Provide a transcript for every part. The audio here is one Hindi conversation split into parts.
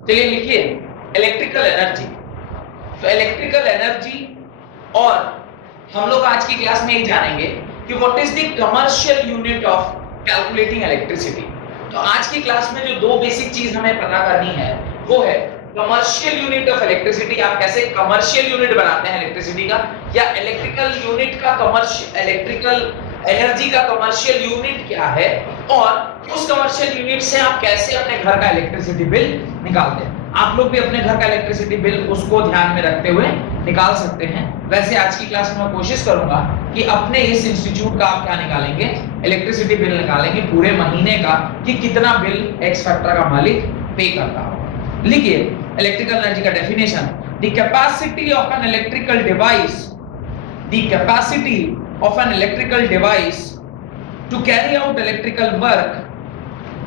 चलिए लिखिए इलेक्ट्रिकल एनर्जी। तो इलेक्ट्रिकल एनर्जी और हम लोग आज की क्लास में ही जानेंगे कि what is the commercial unit of calculating electricity. तो आज की क्लास में जो दो बेसिक चीज हमें पता करनी है वो है कमर्शियल यूनिट ऑफ इलेक्ट्रिसिटी। आप कैसे कमर्शियल यूनिट बनाते हैं इलेक्ट्रिसिटी का, या इलेक्ट्रिकल यूनिट का कमर्शियल इलेक्ट्रिकल एनर्जी का कमर्शियल यूनिट क्या है, और उस कमर्शियल यूनिट से आप कैसे अपने घर का इलेक्ट्रिसिटी बिल निकालते हैं। आप लोग भी अपने घर का इलेक्ट्रिसिटी बिल उसको ध्यान में रखते हुए निकाल सकते हैं। वैसे आज की क्लास में मैं कोशिश करूंगा कि अपने इस इंस्टीट्यूट का आप क्या निकालेंगे, इलेक्ट्रिसिटी बिल निकालेंगे पूरे महीने का कि कितना बिल एक्स फैक्टर का मालिक पे करता होगा। लिखिए इलेक्ट्रिकल एनर्जी का definition, the capacity of an electrical device, the capacity of an electrical device to carry out electrical work,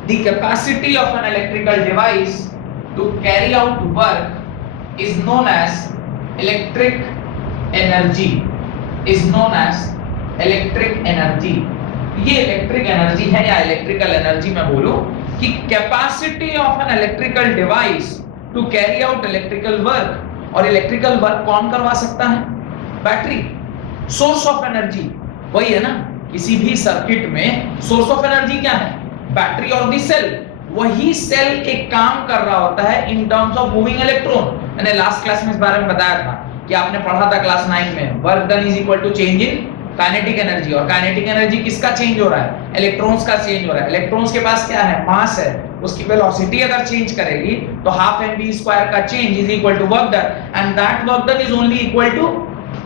the capacity of an electrical device to carry out work is known as electric energy, is known as electric energy। ये इलेक्ट्रिक एनर्जी है, या इलेक्ट्रिकल एनर्जी मैं बोलूं कि capacity of an electrical device to carry out electrical work. और इलेक्ट्रिकल वर्क कौन करवा सकता है? बैटरी। सोर्स ऑफ एनर्जी वही है ना, किसी भी सर्किट में सोर्स ऑफ एनर्जी क्या है? बैटरी और दी सेल। वही सेल एक काम कर रहा होता है in terms of moving electron. मैंने लास्ट क्लास में इस बारे में बताया था कि आपने पढ़ा था क्लास 9 में, work done is equal to change in kinetic energy. और काइनेटिक एनर्जी किसका चेंज हो रहा है? इलेक्ट्रॉन्स का चेंज हो रहा है। इलेक्ट्रॉन्स के पास क्या है? मास है। उसकी वेलोसिटी अगर चेंज करेगी तो हाफ mv स्क्वायर का change is equal to work done, and that work done is only equal to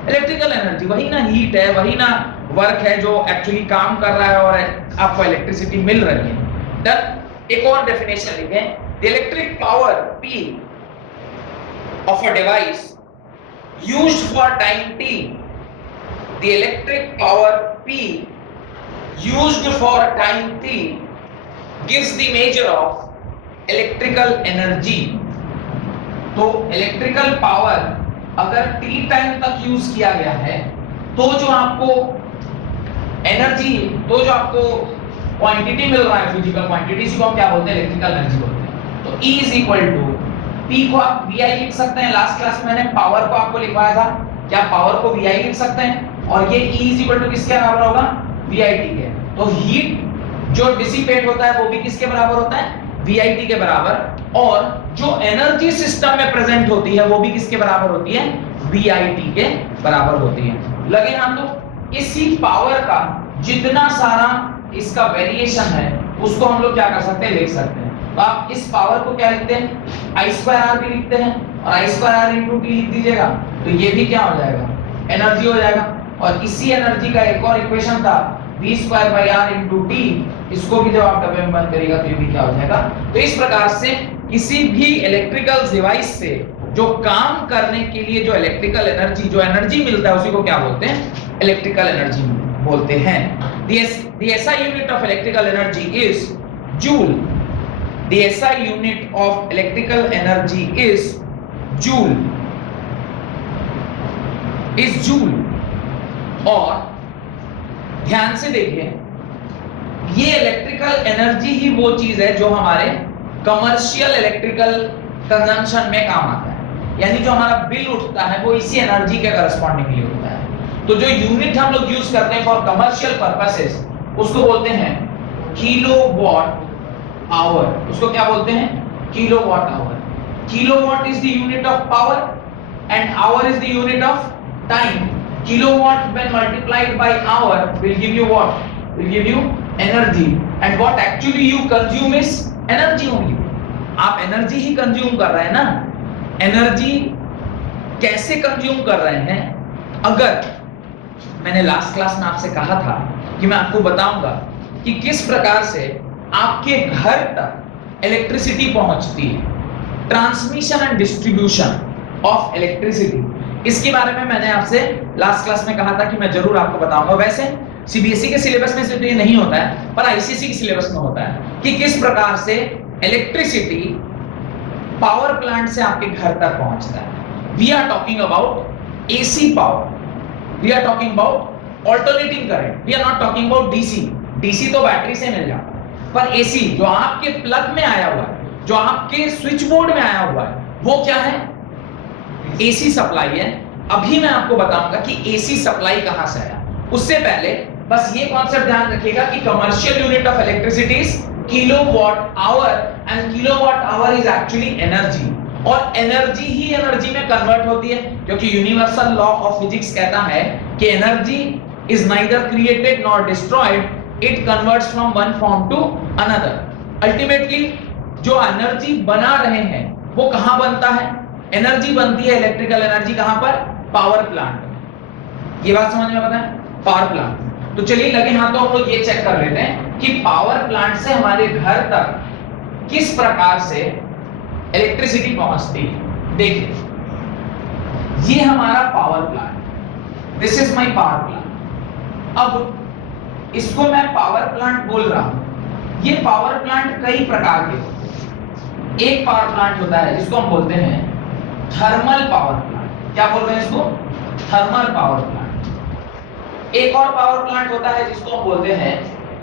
electrical energy. वही ना हीट है, वही ना वर्क है जो एक्चुअली काम कर रहा है और आपको इलेक्ट्रिसिटी मिल रही है। देन एक और डेफिनेशन लिखें, the electric power P of a device used for time t, the electric power P used for time t gives the measure of electrical energy। तो इलेक्ट्रिकल पावर अगर t टाइम तक यूज किया गया है तो जो आपको एनर्जी, तो जो आपको क्वांटिटी मिल रहा है, फिजिकल क्वांटिटी, इसको हम क्या बोलते हैं? इलेक्ट्रिकल एनर्जी बोलते हैं। तो E is equal to P को आप VI लिख सकते हैं। लास्ट क्लास में मैंने पावर को आपको लिखवाया था, क्या पावर को VI लिख सकते हैं? और ये E इज इक्वल टू किसके बराबर होगा? VIT के। तो हीट जो डिसिपेट होता है वो भी किसके बराबर होता है? VIT के बराबर। और जो एनर्जी सिस्टम में प्रेजेंट होती है वो भी किसके बराबर होती है? VIT के बराबर होती है। लगे हम लोग इसी पावर का जितना सारा इसका वेरिएशन है उसको हम लोग क्या कर सकते हैं? लिख सकते हैं। तो आप इस पावर को क्या लिखते हैं? I2R भी लिखते हैं, और I2R into T लिख दीजिएगा तो ये भी क्या हो जाएगा? एनर्जी हो जाएगा। और इसी एनर्जी का एक और इक्वेशन था V²/R into T, इसको भी जब आप डब्बे में बंद करिएगा तो ये भी क्या हो जाएगा? तो इस प्रकार से किसी भी इलेक्ट्रिकल डिवाइस से जो काम करने के लिए जो इलेक्ट्रिकल एनर्जी, जो एनर्जी मिलता है उसी को क्या बोलते हैं? इलेक्ट्रिकल एनर्जी बोलते हैं। The SI unit of electrical energy is joule। The SI unit of electrical energy is joule, is joule। और ध्यान से देखिए, ये इलेक्ट्रिकल एनर्जी ही वो चीज है जो हमारे कमर्शियल इलेक्ट्रिकल कंजम्पशन में काम आता है। यानी जो हमारा बिल उठता है वो इसी एनर्जी के करस्पॉन्डिंगली होता है। तो जो यूनिट हम लोग यूज करते हैं फॉर कमर्शियल पर्पसेस उसको बोलते हैं किलोवाट आवर। उसको क्या बोलते हैं? Kilowatt hour. Kilowatt is the unit of power and our is the unit of time. Kilowatt when multiplied by hour will give you what? Will give you energy, and what actually you consume is energy only। आप एनर्जी ही कंज्यूम कर रहे हैं ना। एनर्जी कैसे कंज्यूम कर रहे हैं? अगर मैंने लास्ट क्लास में आपसे कहा था कि मैं आपको बताऊंगा कि किस प्रकार से आपके घर तक इलेक्ट्रिसिटी पहुंचती है, transmission and distribution of electricity, इसके बारे में मैंने आपसे लास्ट क्लास में कहा था कि मैं जरूर आपको बताऊंगा। वैसे सीबीएसई के सिलेबस में सिर्फ ये नहीं होता है, पर आईसीएसई के सिलेबस में होता है कि किस प्रकार से इलेक्ट्रिसिटी पावर प्लांट से आपके घर तक पहुंचता है। We are talking about AC power, we are talking about alternating current, we are not talking about DC. DC तो बैटरी से मिल जाता है, पर एसी जो आपके प्लग में आया हुआ है जो आपके स्विच बोर्ड में आया हुआ है वो क्या है? एसी सप्लाई है। अभी मैं आपको बताऊंगा कि एसी सप्लाई कहां से आया। उससे पहले बस ये कॉन्सेप्ट ध्यान रखिएगा कि commercial unit of electricity is kilowatt our and kilowatt hour is actually energy, और एनर्जी ही एनर्जी में कन्वर्ट होती है, क्योंकि यूनिवर्सल लॉ ऑफ फिजिक्स कहता है कि energy is neither created nor destroyed, it converts from one form to another. Ultimately जो एनर्जी बना रहे हैं वो कहां बनता है? एनर्जी बनती है इलेक्ट्रिकल एनर्जी कहां पर? Power plant. ये बात समझ में आता है? Power plant. तो चलिए लगे हाथों हम लोग ये चेक कर लेते हैं कि पावर प्लांट से हमारे घर तक किस प्रकार से इलेक्ट्रिसिटी पहुंचती है। देखिए ये हमारा power plant, this is my power plant. अब इसको मैं पावर प्लांट बोल रहा हूं। ये पावर प्लांट कई प्रकार के होते हैं। एक पावर प्लांट होता है जिसको हम बोलते हैं थर्मल पावर प्लांट। क्या बोल रहे हैं इसको? Thermal power plant. एक और पावर प्लांट होता है जिसको हम बोलते हैं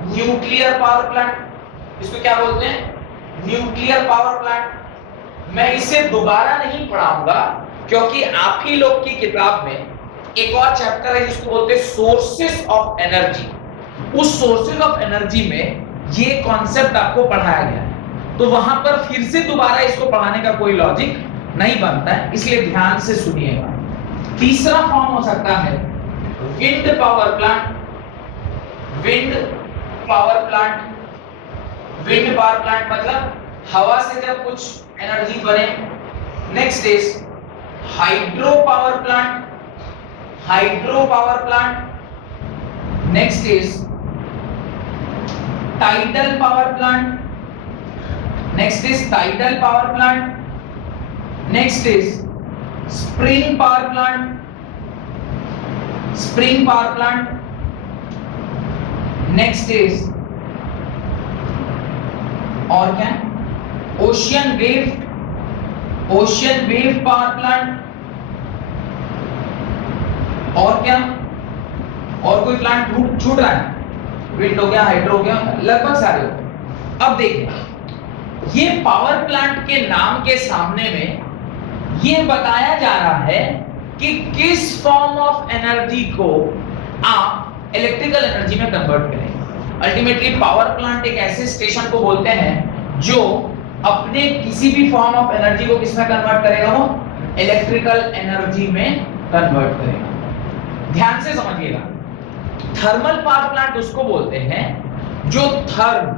न्यूक्लियर पावर प्लांट। इसको क्या बोलते हैं? Nuclear power plant. मैं इसे दोबारा नहीं पढ़ाऊंगा क्योंकि आप ही लोग की किताब में एक और चैप्टर है जिसको बोलते हैं सोर्सेस ऑफ एनर्जी। उस सोर्सेस ऑफ एनर्जी में ये कॉन्सेप्ट आपको पढ़ाया गया है, तो वहां पर फिर से दोबारा इसको पढ़ाने का कोई लॉजिक नहीं बनता है, इसलिए ध्यान से सुनिएगा। तीसरा फॉर्म हो सकता है wind power plant. Wind power plant, wind power plant मतलब हवा से जब कुछ एनर्जी बने। Next is hydro power plant. Hydro power plant. Next is tidal power plant. Next is tidal power plant. Next is spring power plant. Spring power plant. Next is और क्या? Ocean wave, ocean wave power plant. और क्या? और कोई प्लांट छूट रहा है? विंड हो गया, हाइड्रो हो गया, लगभग सारे हो गए। अब देखिए ये पावर प्लांट के नाम के सामने में ये बताया जा रहा है कि किस फॉर्म ऑफ एनर्जी को आप इलेक्ट्रिकल एनर्जी में कन्वर्ट करेंगे। अल्टीमेटली पावर प्लांट एक ऐसे स्टेशन को बोलते हैं जो अपने किसी भी फॉर्म ऑफ एनर्जी को किसमें कन्वर्ट करेगा? वो इलेक्ट्रिकल एनर्जी में कन्वर्ट करेगा। ध्यान से समझिएगा, थर्मल पावर प्लांट उसको बोलते हैं जो थर्म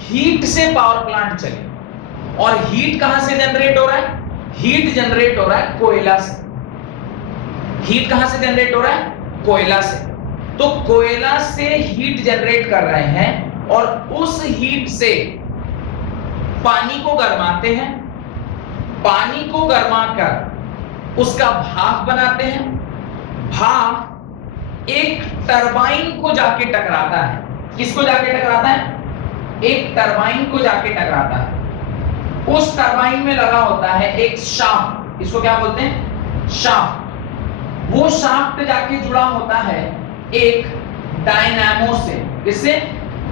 हीट से पावर प्लांट चले। और हीट कहां से जनरेट हो रहा है? हीट जनरेट हो रहा है कोयला से। हीट कहां से जनरेट हो रहा है? कोयला से। तो कोयला से हीट जनरेट कर रहे हैं और उस हीट से पानी को गरमाते हैं। पानी को गरमाकर उसका भाप बनाते हैं। भाप एक टरबाइन को जाके टकराता है। किसको जाके टकराता है? एक टरबाइन को जाके टकराता है। उस टरबाइन में लगा होता है एक शाफ्ट। इसको क्या बोलते हैं? शाफ्ट। वो शाफ्ट जाके जुड़ा होता है एक डायनामो से। किससे?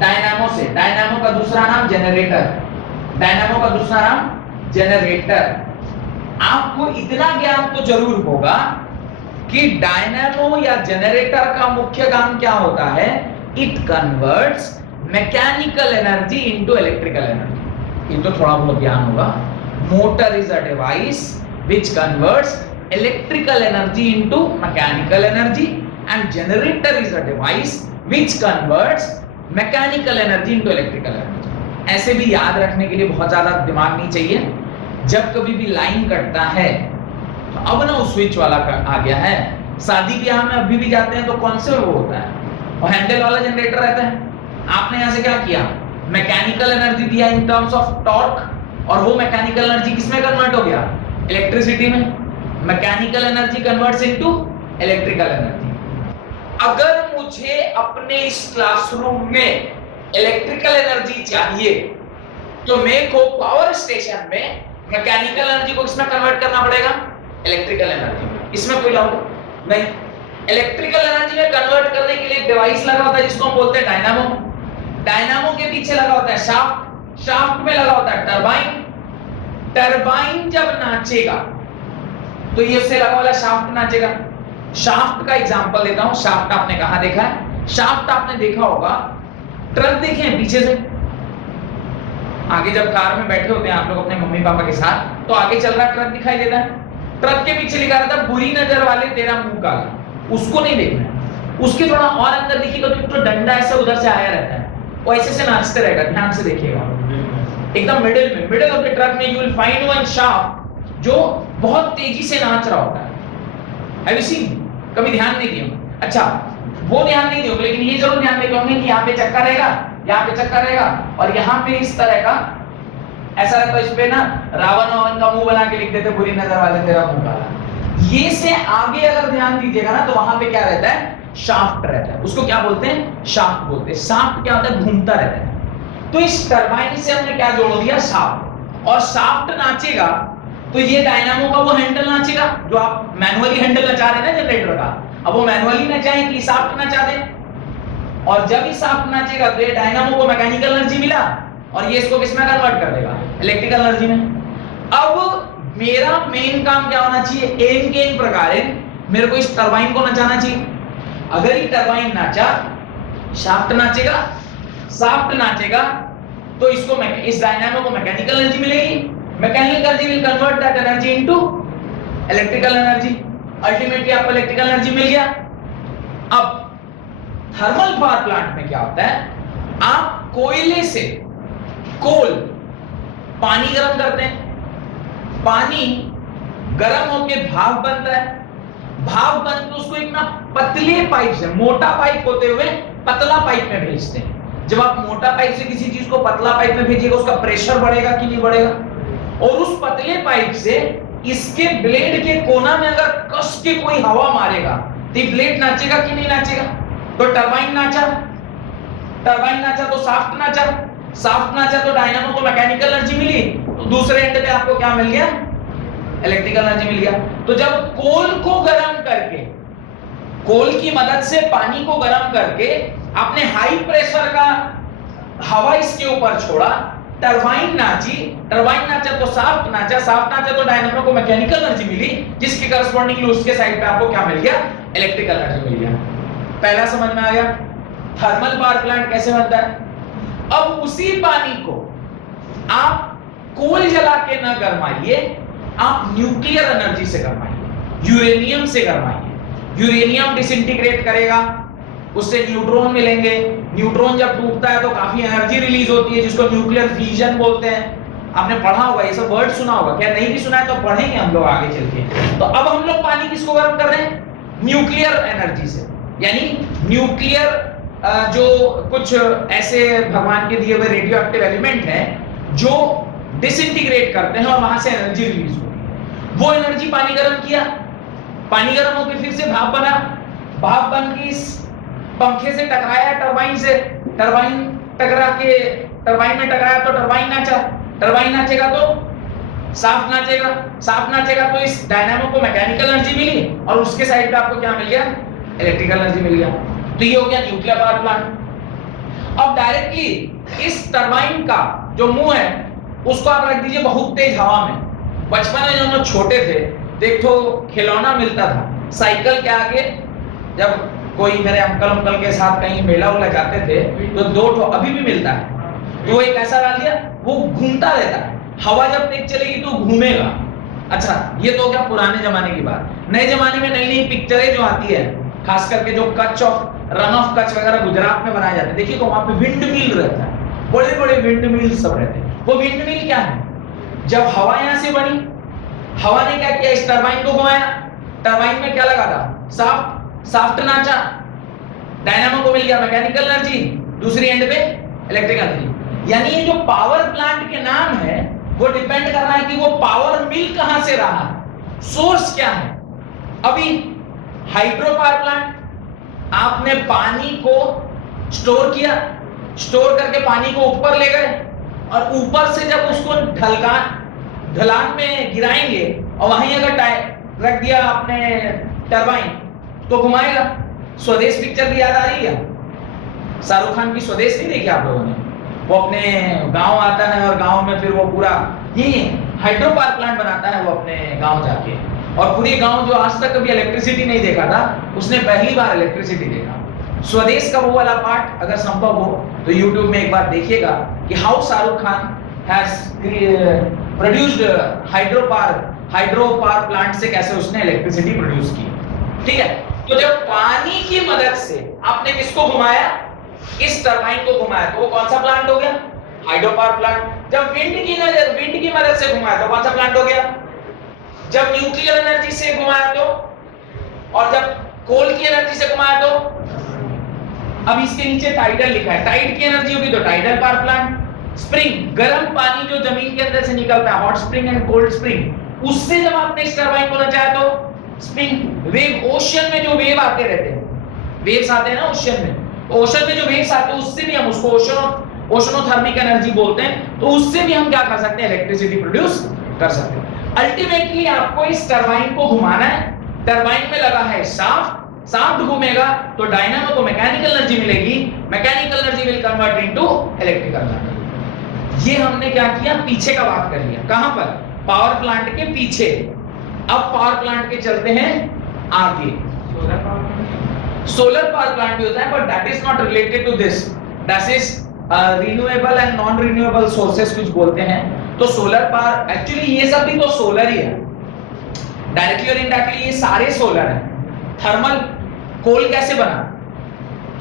डायनामो से। डायनामो का दूसरा नाम जनरेटर। डायनामो का दूसरा नाम जनरेटर। आपको इतना ज्ञान तो जरूर होगा कि डायनामो या जनरेटर का मुख्य काम क्या होता है? It converts mechanical energy into electrical energy. ये तो थोड़ा बहुत ज्ञान होगा। Motor is a device which converts electrical energy into mechanical energy and generator is a device which converts mechanical energy into electrical energy। ऐसे भी याद रखने के लिए बहुत ज्यादा दिमाग नहीं चाहिए। जब कभी भी लाइन कटता है तो अब ना उस स्विच वाला आ गया है। शादी ब्याह में अभी भी जाते हैं तो कौन से वो होता है? और हैंडल वाला जनरेटर रहता है। आपने यहां से क्या किया? मैकेनिकल एनर्जी दिया इन टर्म्स ऑफ टॉर्क, और वो मैकेनिकल एनर्जी किसमें कन्वर्ट हो गया? इलेक्ट्रिसिटी में। Mechanical energy converts into electrical energy. अगर मुझे अपने इस क्लासरूम में इलेक्ट्रिकल एनर्जी चाहिए तो मेरे को पावर स्टेशन में मैकेनिकल एनर्जी को किसमें कन्वर्ट करना पड़ेगा? इलेक्ट्रिकल एनर्जी में। इसमें कोई डाउट नहीं। इलेक्ट्रिकल एनर्जी में कन्वर्ट करने के लिए एक डिवाइस लगा होता है जिसको हम बोलते हैं डायनामो। डायनामो के पीछे लगा होता है शाफ्ट। शाफ्ट में लगा होता है टरबाइन। टरबाइन जब नाचेगा तो ये उससे लगा वाला शाफ्ट नाचेगा। शाफ्ट का एग्जांपल देता हूं। शाफ्ट आपने कहां देखा है? शाफ्ट आपने देखा होगा, ट्रक देखे हैं पीछे से, आगे जब कार में बैठे होते हैं आप लोग अपने मम्मी पापा के साथ, तो आगे चल रहा ट्रक दिखाई देता है। ट्रक के पीछे लिखा रहता है बुरी नजर वाले तेरा मुंह काला। उसको नहीं देखना है, उसके थोड़ा और अंदर देखिएगा तो डंडा ऐसा उधर से आया रहता है, वो ऐसे से नाचते रहेगा। ध्यान से देखिएगा, एकदम मिडिल में, मिडिल ऑफ द ट्रक में you will find one shaft जो बहुत तेजी से नाच रहा होता है। Have you seen? कभी ध्यान नहीं दिया? अच्छा, वो ध्यान नहीं दिया, लेकिन ये जरूर ध्यान देगा कि यहाँ पे चक्का रहेगा, यहाँ पे चक्का रहेगा, और यहाँ पे इस तरह का ऐसा रहता है। इस पे ना रावण का मुंह बना के लिख देते बुरी नजर वाले तेरा मुंह काला। ये से आगे अगर ध्यान दीजिएगा ना तो वहां पे क्या रहता है? शाफ्ट रहता है। उसको क्या बोलते हैं? शाफ्ट बोलते हैं। शाफ्ट क्या होता है? घूमता रहता है। तो इस टरबाइन से हमने क्या जोड़ दिया? शाफ्ट। और शाफ्ट नाचेगा तो ये डायनामो का वो हैंडल नाचेगा जो आप मैनुअली हैंडल नचा रहे हैं ना जनरेटर का। अब वो मैनुअली नचाएं कि शाफ्ट नचा दे, और जब ये शाफ्ट नाचेगा तो ये डायनामो को मैकेनिकल एनर्जी मिला और ये इसको किसमें कन्वर्ट कर देगा? इलेक्ट्रिकल एनर्जी में। अब मेरा मेन काम क्या होना चाहिए? एम के इन प्रकार मेरे को इस टरबाइन को नचाना चाहिए। अगर ये टरबाइन नाचा, शाफ्ट नाचेगा, शाफ्ट नाचेगा तो इसको इस डायनामो को मैकेनिकल एनर्जी मिलेगी। Mechanical energy will convert that energy into electrical energy. Ultimately आपको इलेक्ट्रिकल एनर्जी मिल गया। अब थर्मल पावर प्लांट में क्या होता है? आप कोयले से कोल पानी गर्म करते हैं, पानी गर्म होकर भाप बनता है, भाप बन के उसको एक ना पतले पाइप से, मोटा पाइप होते हुए पतला पाइप में भेजते हैं। जब आप मोटा पाइप से किसी चीज को पतला पाइप में भेजिएगा उसका प्रेशर बढ़ेगा कि नहीं बढ़ेगा? और उस पतले पाइप से इसके ब्लेड के कोना में अगर कस के कोई हवा मारेगा तो ब्लेड नाचेगा कि नहीं नाचेगा? तो टरबाइन नाचा, टरबाइन नाचा तो शाफ्ट नाचा, शाफ्ट नाचा तो डायनामो को मैकेनिकल एनर्जी मिली, तो दूसरे एंड पे आपको क्या मिल गया? इलेक्ट्रिकल एनर्जी मिल गया। तो जब कोल को गर्म करके, कोल की मदद से पानी को गर्म करके आपने हाई प्रेशर का हवा इसके ऊपर छोड़ा, टरबाइन नाची, टरबाइन नाचा तो शाफ्ट नाचा, शाफ्ट नाचा तो डायनामो को मैकेनिकल एनर्जी मिली, जिसके करस्पॉन्डिंगली उसके साइड पे आपको क्या मिल गया? इलेक्ट्रिकल एनर्जी मिल गया। पहला समझ में आ गया थर्मल पावर प्लांट कैसे बनता है। अब उसी पानी को आप कोल जला के ना गरमाइए, आप न्यूक्लियर एनर्जी से गरमाइए, यूरेनियम से गरमाइए। यूरेनियम डिसइंटीग्रेट करेगा, उससे न्यूट्रॉन मिलेंगे, न्यूट्रॉन जब टूटता है तो काफी एनर्जी रिलीज होती है जिसको न्यूक्लियर फ्यूजन बोलते हैं। आपने पढ़ा होगा, ये सब वर्ड सुना होगा, क्या नहीं भी सुना है तो पढ़ेंगे हम लोग आगे चल के। तो अब हम लोग पानी किसको गर्म कर रहे हैं? न्यूक्लियर एनर्जी से, यानी न्यूक्लियर जो कुछ ऐसे भगवान के दिए हुए रेडियो एक्टिव एलिमेंट हैं जो डिसइंटीग्रेट करते हैं और वहां से एनर्जी रिलीज होती है। वो एनर्जी पानी गर्म किया, पानी गर्म होकर फिर से भाप बना, भाप बन के इस पंखे से टकराया टरबाइन से, टरबाइन टकरा के टरबाइन में टकराया तो टरबाइन नाचा, टरबाइन नाचेगा तो शाफ्ट नाचेगा, शाफ्ट नाचेगा तो इस डायनामो को मैकेनिकल एनर्जी मिली और उसके साइड पे आपको क्या मिल गया? इलेक्ट्रिकल एनर्जी मिल गया। तो ये हो गया न्यूक्लियर पावर प्लांट। अब डायरेक्टली इस टरबाइन का जो मुंह है उसको आप रख दीजिए बहुत तेज हवा में। बचपन में जब हम छोटे थे तो एक तो खिलौना मिलता था साइकिल के आगे, जब कोई मेरे अंकल के साथ कहीं मेला उला जाते थे तो दो ठो अभी भी मिलता है, तो वो एक ऐसा डाल दिया, वो घूमता रहता है, हवा जब तेज चलेगी तो घूमेगा। अच्छा, ये तो क्या पुराने जमाने की बात। नए जमाने में नई नई पिक्चरें जो आती है, खास करके जो Kutch of run of Kutch वगैरह गुजरात में बनाए जाते हैं, देखिए तो वहां पे विंड मिल रहता है, बड़े बड़े विंड मिल सब रहते हैं। वो विंड मिल क्या है? जब हवा यहां से बनी, हवा ने क्या किया? इस टरबाइन को घुमाया, टरबाइन में क्या लगा था? शाफ्ट, शाफ्ट नाचा, डायनामो को मिल गया मैकेनिकल एनर्जी, दूसरी एंड पे इलेक्ट्रिकल एनर्जी। यानी ये जो पावर प्लांट के नाम है वो डिपेंड कर रहा है कि वो पावर मिल कहां से रहा है, सोर्स क्या है। अभी हाइड्रो पावर प्लांट, आपने पानी को स्टोर किया, स्टोर करके पानी को ऊपर ले गए और ऊपर से जब उसको ढलान में गिराएंगे और वहीं अगर रख दिया आपने टरबाइन तो घुमाएगा। स्वदेश पिक्चर की याद आ रही है? शाहरुख खान की स्वदेश नहीं देखी आप लोगों ने? वो अपने गांव आता है और गांव में फिर वो पूरा ये हाइड्रो पावर प्लांट बनाता है वो अपने गांव जाके, और पूरे गांव जो आज तक कभी इलेक्ट्रिसिटी नहीं देखा था, उसने पहली बार इलेक्ट्रिसिटी देखा। स्वदेश का वो वाला पार्ट अगर संभव हो तो YouTube में एक बार देखिएगा कि how Shahrukh Khan has produced hydro power plant से कैसे उसने इलेक्ट्रिसिटी प्रोड्यूस की। ठीक है, तो जब पानी की मदद से आपने किसको घुमाया, इस टरबाइन को घुमाया, तो वो कौन सा प्लांट हो गया, हाइड्रो पावर प्लांट। जब विंड की मदद से घुमाया तो कौन सा प्लांट हो गया, जब न्यूक्लियर एनर्जी से घुमाया तो, और जब कोल की एनर्जी से घुमाया तो। अब इसके नीचे टाइडल लिखा है, टाइड की एनर्जी होगी तो टाइडल पावर प्लांट। स्प्रिंग, गर्म पानी जो जमीन के अंदर से निकलता है, hot spring and cold spring, उससे जब आपने इस टरबाइन को नचाया तो स्प्रिंग। वेव, ओशन में जो वेव आते रहते हैं, वेव्स आते हैं ना ओशन में, ओशन में जो वेव्स आते हैं उससे भी हम उसको ओशनोथर्मिक एनर्जी बोलते हैं, तो उससे भी हम क्या कर सकते हैं, इलेक्ट्रिसिटी प्रोड्यूस कर सकते हैं। अल्टीमेटली आपको इस टरबाइन को घुमाना है, टरबाइन में लगा है शाफ्ट घूमेगा तो डायनामो को मैकेनिकल एनर्जी मिलेगी, mechanical energy will convert into electrical energy. ये हमने क्या किया, पीछे का बात कर लिया, कहां पर, पावर प्लांट के पीछे। अब पावर प्लांट के चलते हैं आगे। सोलर पावर प्लांट भी होता है, but that is not related to this, that is renewable and non renewable sources कुछ बोलते हैं। तो सोलर पावर, एक्चुअली ये सब भी तो सोलर ही है, डायरेक्टली और इनडायरेक्टली ये सारे सोलर हैं। थर्मल कोल कैसे बना,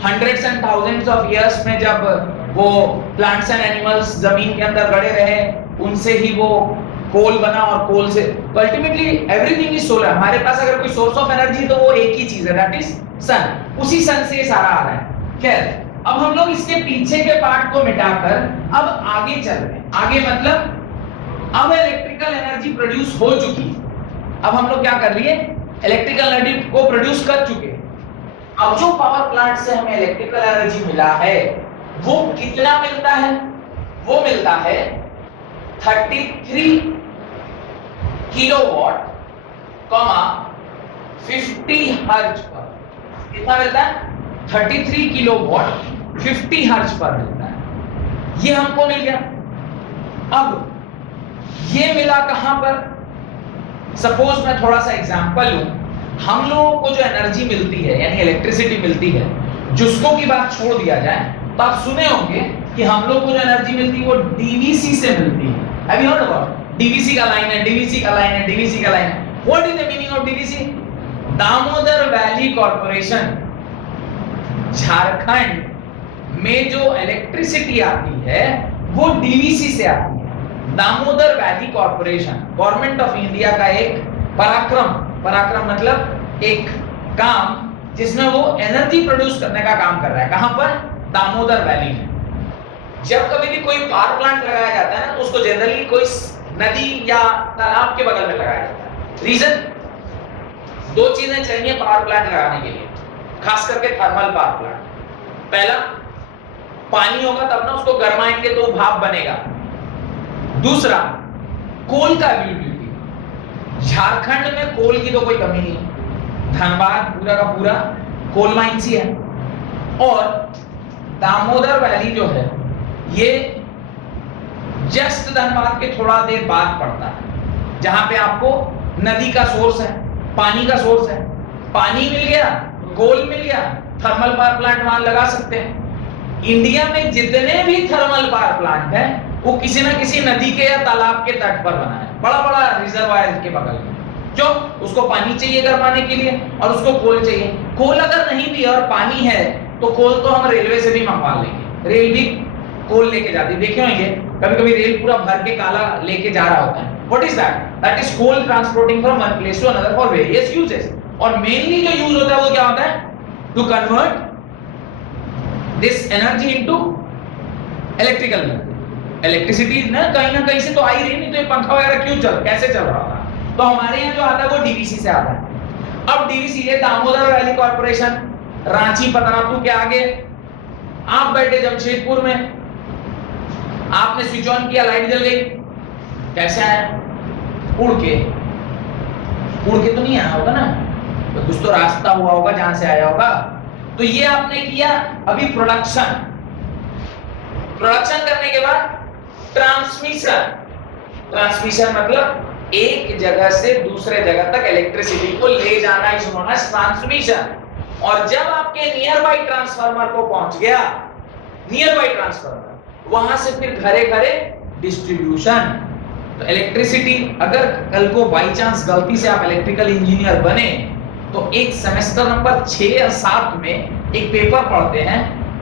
hundreds and thousands of years में जब वो प्लांट्स एंड एनिमल्स जमीन के अंदर गड़े रहे, उनसे ही वो कोल बना, और कोल से तो अल्टीमेटली एवरीथिंग इज सोलर। हमारे पास अगर कोई सोर्स ऑफ एनर्जी तो वो एक ही चीज है, दैट इज सन, उसी सन से सारा आ रहा है। खैर, अब हम लोग इसके पीछे के पार्ट को मिटाकर अब आगे चल रहे हैं। आगे मतलब अब इलेक्ट्रिकल एनर्जी प्रोड्यूस हो चुकी, अब हम लोग क्या कर लिए, इलेक्ट्रिकल एनर्जी को प्रोड्यूस कर चुके। अब जो पावर प्लांट से हमें इलेक्ट्रिकल एनर्जी मिला है वो कितना मिलता है, वो मिलता है 33 किलोवाट, 50 हर्ट्ज पर। कितना मिलता है, 33 किलोवाट 50 हर्ट्ज पर मिलता है, ये हमको मिल गया। अब ये मिला कहां पर, सपोज मैं थोड़ा सा एग्जांपल लूं, हम लोगों को जो एनर्जी मिलती है यानी इलेक्ट्रिसिटी मिलती है, जिसको की बात छोड़ दिया जाए तो आप सुने होंगे कि हम लोग को जो एनर्जी मिलती है वो डीवीसी से मिलती है। Have you heard about DVC का लाइन है, डीवीसी का लाइन है, डीवीसी का लाइन है। What is the meaning of DVC, Damodar valley corporation. Jharkhand में जो इलेक्ट्रिसिटी आती है वो डीवीसी से आती है, Damodar valley corporation. Government of India का एक पराक्रम मतलब एक काम जिसमें वो एनर्जी प्रोड्यूस करने का काम कर रहा है। कहां पर, दामोदर वैली में। जब कभी भी कोई पावर प्लांट लगाया जाता है ना तो उसको जनरली कोई नदी या तालाब के बगल में लगाया जाता है। रीजन, दो चीजें चाहिए पावर प्लांट लगाने के लिए, खास करके थर्मल पावर प्लांट। पहला, पानी होगा तब ना उसको गरमाएंगे तो भाप बनेगा। दूसरा, कोल का अवेलेबिलिटी। झारखंड में कोल की तो कोई कमी नहीं, धनबाद पूरा का पूरा कोल माइंस ही है। और दामोदर वैली जो है ये जस्ट धनबाद के थोड़ा देर बाद पड़ता है, जहां पे आपको नदी का सोर्स है, पानी का सोर्स है, पानी मिल गया, कोल मिल गया, थर्मल पावर प्लांट वहां लगा सकते हैं। इंडिया में जितने भी थर्मल पावर प्लांट है वो किसी ना किसी नदी के या तालाब के तट पर बना है, बड़ा बड़ा रिजर्वायर के बगल में। क्यों, उसको पानी चाहिए गरमाने के लिए और उसको कोल चाहिए। कोल अगर नहीं भी और पानी है तो कोल तो हम रेलवे से भी मंगवा लेंगे, रेल भी कोल लेके जाती है। देखे होंगे कभी कभी रेल पूरा भर के काला लेके जा रहा होता है। What is that, that is coal transporting from one place to another for various usages. और मेनली जो यूज होता है वो क्या होता है, to convert this energy into electrical energy. Electricity ना कहीं से तो आ ही रही, नहीं तो ये पंखा वगैरह क्यों कैसे चल रहा था। तो हमारे यहाँ जो आता है वो डीवीसी से आता है। अब डीवीसी ये दामोदर वैली कॉर्पोरेशन, रांची पतरातू के आगे। आप बैठे जमशेदपुर में, आपने स्विच ऑन किया, लाइट जल गई, कैसे आया, उड़ के तो नहीं आया होगा ना, तो कुछ तो रास्ता हुआ होगा जहां से आया होगा। तो ये आपने किया। अभी प्रोडक्शन करने के बाद ट्रांसमिशन, ट्रांसमिशन मतलब एक जगह से दूसरे जगह तक इलेक्ट्रिसिटी को ले जाना, इज नोन एज ट्रांसमिशन। और जब आपके नियर बाई ट्रांसफार्मर को पहुंच गया, नियर बाई ट्रांसफार्मर, वहां से फिर घरे घरे डिस्ट्रीब्यूशन। तो इलेक्ट्रिसिटी, अगर कल को बाई चांस गलती से आप इलेक्ट्रिकल इंजीनियर बने तो एक सेमेस्टर नंबर 6 या 7 में एक पेपर पढ़ते हैं,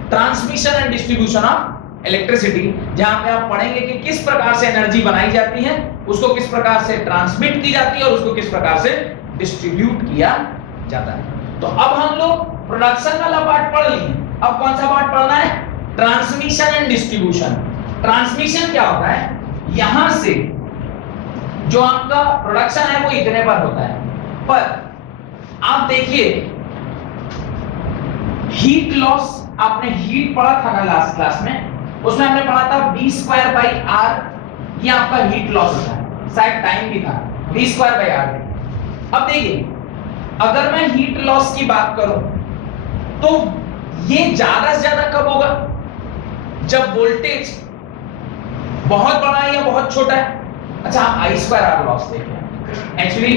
transmission and distribution of electricity, जहां पे आप पढ़ेंगे कि किस प्रकार से एनर्जी बनाई जाती है, उसको किस प्रकार से ट्रांसमिट की जाती है और उसको किस प्रकार से डिस्ट्रीब्यूट किया जाता है। तो अब हम लोग प्रोडक्शन वाला पार्ट पढ़ लिए, अब कौन सा पार्ट पढ़ना है? Transmission and distribution. ट्रांसमिशन क्या होता है? यहां से जो आपका प्रोडक्शन है वो इतने पर होता है, पर आप देखिए हीट लॉस, आपने हीट पढ़ा था ना लास्ट क्लास में, उसमें हमने पढ़ा था V²/R, ये आपका हीट लॉस होता है, शायद टाइम भी था V²/R। अब देखिए अगर मैं हीट लॉस की बात करूं तो ये ज्यादा से ज्यादा कब होगा? जब वोल्टेज बहुत बड़ा है या बहुत छोटा है। अच्छा, आप I²R लॉस देखिए, एक्चुअली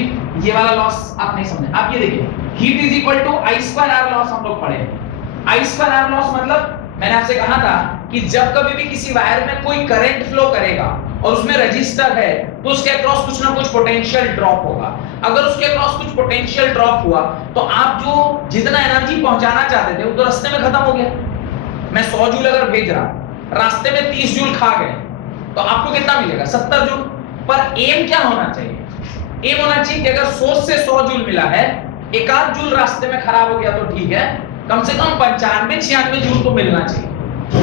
ये वाला लॉस आप नहीं समझे। आप ये देखिए, heat is equal to I²R loss हम लोग पढ़े। I²R लॉस मतलब मैंने आपसे कहा था कि जब कभी भी किसी वायर में कोई करंट फ्लो करेगा और उसमें रजिस्टर है तो उसके अक्रॉस कुछ ना कुछ पोटेंशियल ड्रॉप होगा। अगर उसके अक्रॉस कुछ पोटेंशियल ड्रॉप हुआ तो आप जो जितना एनर्जी पहुंचाना चाहते थे वो तो रास्ते में खत्म हो गया। मैं 100 जूल अगर भेज रहा, रास्ते में 30 जूल खा गए तो आपको कितना मिलेगा? 70 जूल। पर एम क्या होना चाहिए? एम होना चाहिए कि अगर 100 से 100 जूल मिला है, एक आध जूल रास्ते में खराब हो गया तो ठीक है, कम से कम 95-96 जूल तो मिलना चाहिए।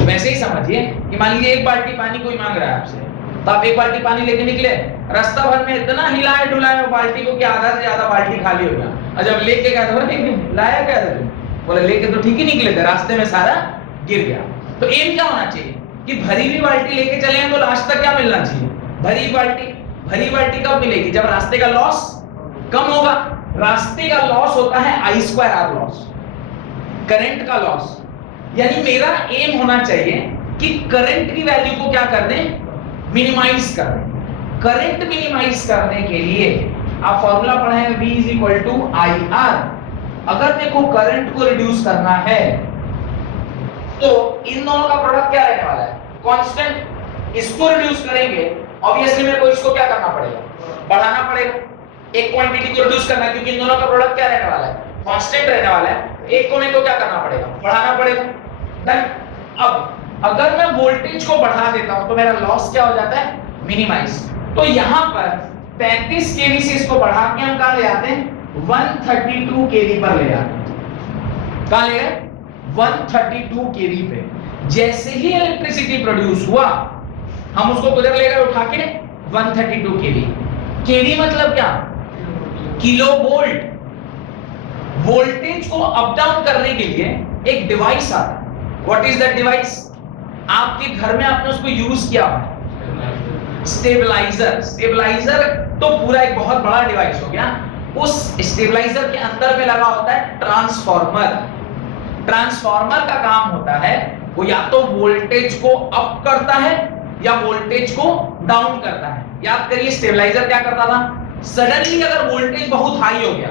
वैसे ही समझिए कि मान लीजिए एक बाल्टी पानी कोई मांग रहा है आपसे, तो आप एक बाल्टी पानी लेके निकले, रास्ता भर में इतना हिलाए डुलाए वो बाल्टी को कि आधा से ज्यादा बाल्टी खाली हो गया। और जब लेके गया तो लाया क्या था तुम? बोले लेके तो ठीक ही निकले थे, रास्ते में सारा गिर गया। तो एम क्या होना चाहिए कि भरी हुई बाल्टी लेके चले हैं तो लास्ट तक क्या मिलना चाहिए? भरी बाल्टी। भरी बाल्टी कब मिलेगी? जब रास्ते का लॉस कम होगा। रास्ते का लॉस होता है I²R लॉस, करंट का लॉस। यानी मेरा एम होना चाहिए कि करंट की वैल्यू को क्या कर दें? मिनिमाइज कर दें। करंट मिनिमाइज करने के लिए आप फॉर्मूला पढ़े हैं V = IR। अगर मेरे को करंट को रिड्यूस करना है तो इन दोनों का प्रोडक्ट क्या रहने वाला है? कांस्टेंट। इसको रिड्यूस करेंगे, ऑब्वियसली मेरे को इसको क्या करना पड़ेगा? बढ़ाना पड़ेगा। एक क्वांटिटी को रिड्यूस करना, क्योंकि इन दोनों का प्रोडक्ट क्या रहने वाला है? कांस्टेंट रहने वाला है। एक को मेरे को क्या करना पड़ेगा? बढ़ाना पड़ेगा। देन अब अगर मैं वोल्टेज को बढ़ा देता हूं तो मेरा लॉस क्या हो जाता है? मिनिमाइज। तो यहां पर 35 केवी से इसको बढ़ा के हम कहां ले आते हैं? 132 केवी पर ले आते हैं। कहां ले गए? 132 केवी पे। जैसे ही इलेक्ट्रिसिटी प्रोड्यूस हुआ हम उसको किधर ले गए? उठा के 132 केवी। केवी मतलब क्या? Kilo volt. वोल्टेज को अप डाउन करने के लिए एक डिवाइस आता है। What is that device? आपके घर में आपने उसको यूज किया है, स्टेबलाइजर। स्टेबलाइजर तो पूरा एक बहुत बड़ा डिवाइस हो गया। उस स्टेबलाइजर के अंदर में लगा होता है ट्रांसफार्मर। ट्रांसफार्मर का काम होता है वो या तो वोल्टेज को अप करता है या वोल्टेज को डाउन करता है। याद करिए स्टेबलाइजर क्या करता था? सडनली अगर वोल्टेज बहुत हाई हो गया